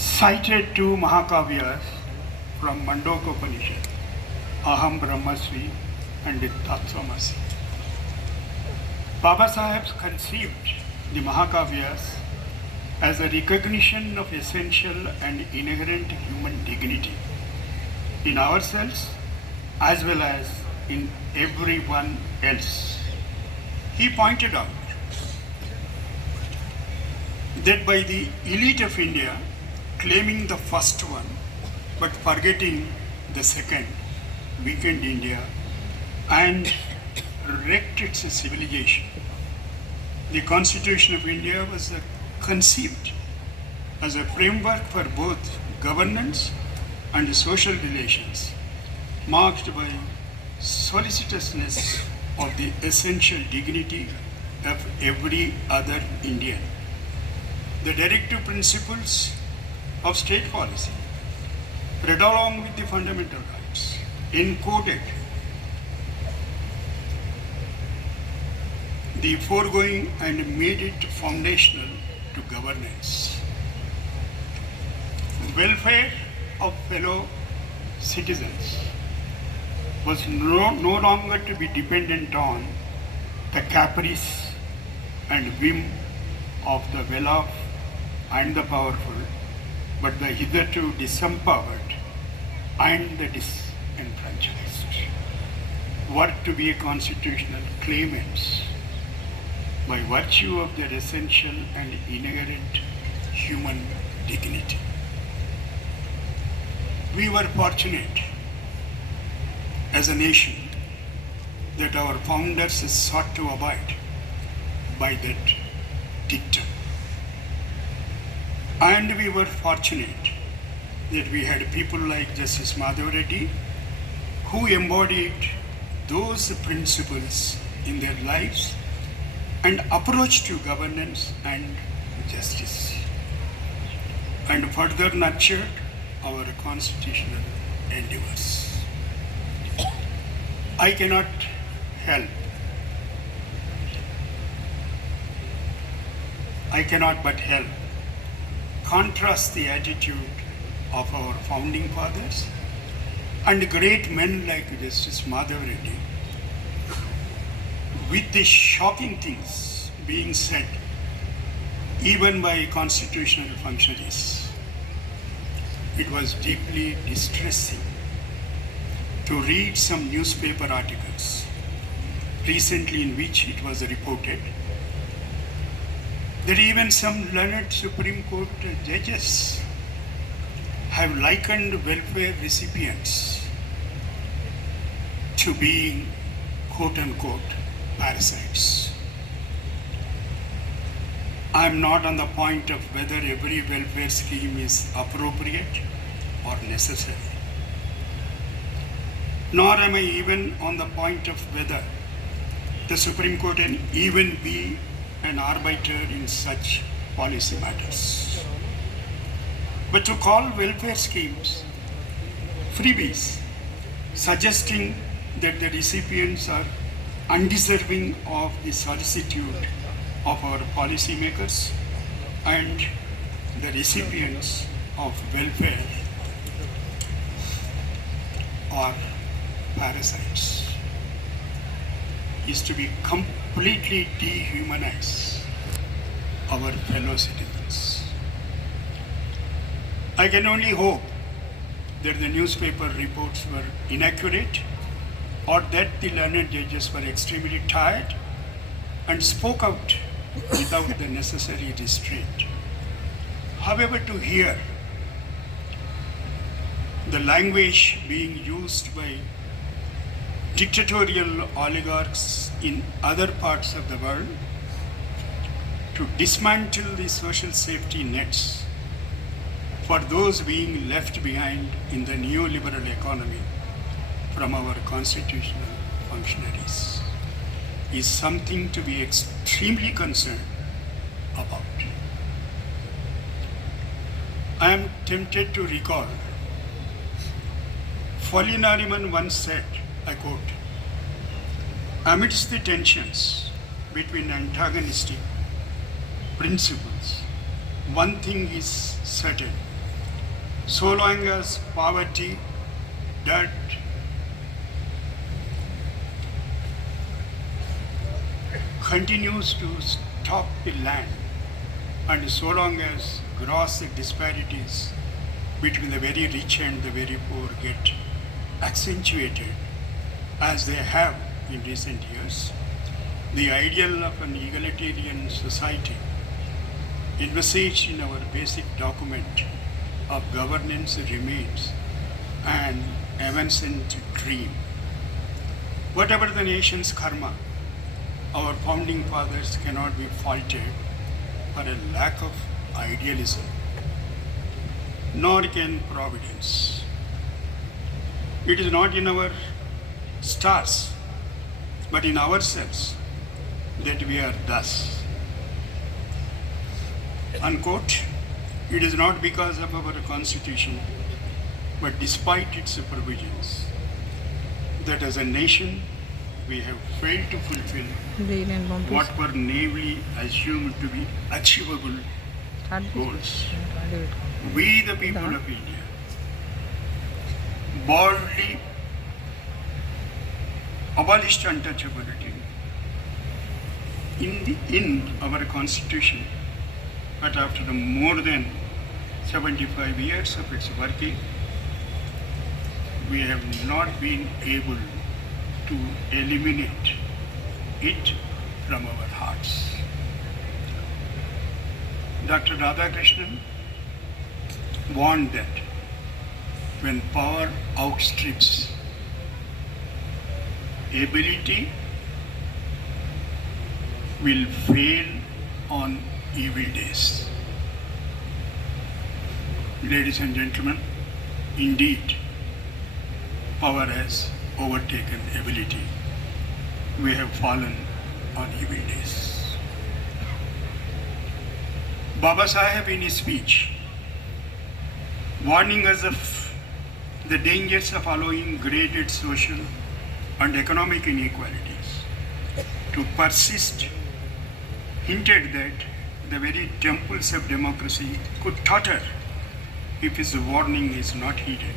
cited two Mahakavyas from Mandokopanishad, Aham Brahmasmi and Tatvamasi. Baba Sahib conceived the Mahakavyas as a recognition of essential and inherent human dignity in ourselves as well as in everyone else. He pointed out that by the elite of India claiming the first one but forgetting the second, weakened India and wrecked its civilization. The Constitution of India was conceived as a framework for both governance and social relations, marked by solicitousness of the essential dignity of every other Indian. The directive principles of state policy, read along with the fundamental rights, encoded the foregoing and made it foundational to governance. Welfare of fellow citizens was no longer to be dependent on the caprice and whim of the well-off and the powerful, but the hitherto disempowered and the disenfranchised were to be constitutional claimants by virtue of their essential and inherent human dignity. We were fortunate as a nation that our founders sought to abide by that dictum. And we were fortunate that we had people like Justice Madhava Reddy who embodied those principles in their lives and approach to governance and justice, and further nurtured our constitutional endeavors. I cannot but help contrast the attitude of our founding fathers and great men like Justice Madhava Reddy with the shocking things being said even by constitutional functionaries. It was deeply distressing to read some newspaper articles recently in which it was reported that even some learned Supreme Court judges have likened welfare recipients to being quote-unquote parasites. I am not on the point of whether every welfare scheme is appropriate or necessary, nor am I even on the point of whether the Supreme Court can even be an arbiter in such policy matters. But to call welfare schemes freebies, suggesting that the recipients are undeserving of the solicitude of our policymakers and the recipients of welfare are parasites is to be completely dehumanize our fellow citizens. I can only hope that the newspaper reports were inaccurate or that the learned judges were extremely tired and spoke out without the necessary restraint. However, to hear the language being used by dictatorial oligarchs in other parts of the world to dismantle the social safety nets for those being left behind in the neoliberal economy from our constitutional functionaries is something to be extremely concerned about. I am tempted to recall Nariman once said, I quote, amidst the tensions between antagonistic principles, one thing is certain, So long as poverty, debt, continues to stop the land, and so long as gross disparities between the very rich and the very poor get accentuated as they have in recent years, the ideal of an egalitarian society envisaged in our basic document of governance remains an evanescent dream. Whatever the nation's karma, our founding fathers cannot be faulted for a lack of idealism, nor can providence. It is not in our stars, but in ourselves that we are thus. Unquote. It is not because of our constitution, but despite its provisions, that as a nation we have failed to fulfill what were naively assumed to be achievable goals. We, the people of India, boldly abolished untouchability in our constitution, but after the more than 75 years of its working, we have not been able to eliminate it from our hearts. Dr. Radhakrishnan warned that when power outstrips ability, will fail on evil days. Ladies and gentlemen, indeed, power has overtaken ability. We have fallen on evil days. Baba Saheb, in his speech, warning us of the dangers of allowing graded social and economic inequalities to persist, hinted that the very temples of democracy could totter if his warning is not heeded.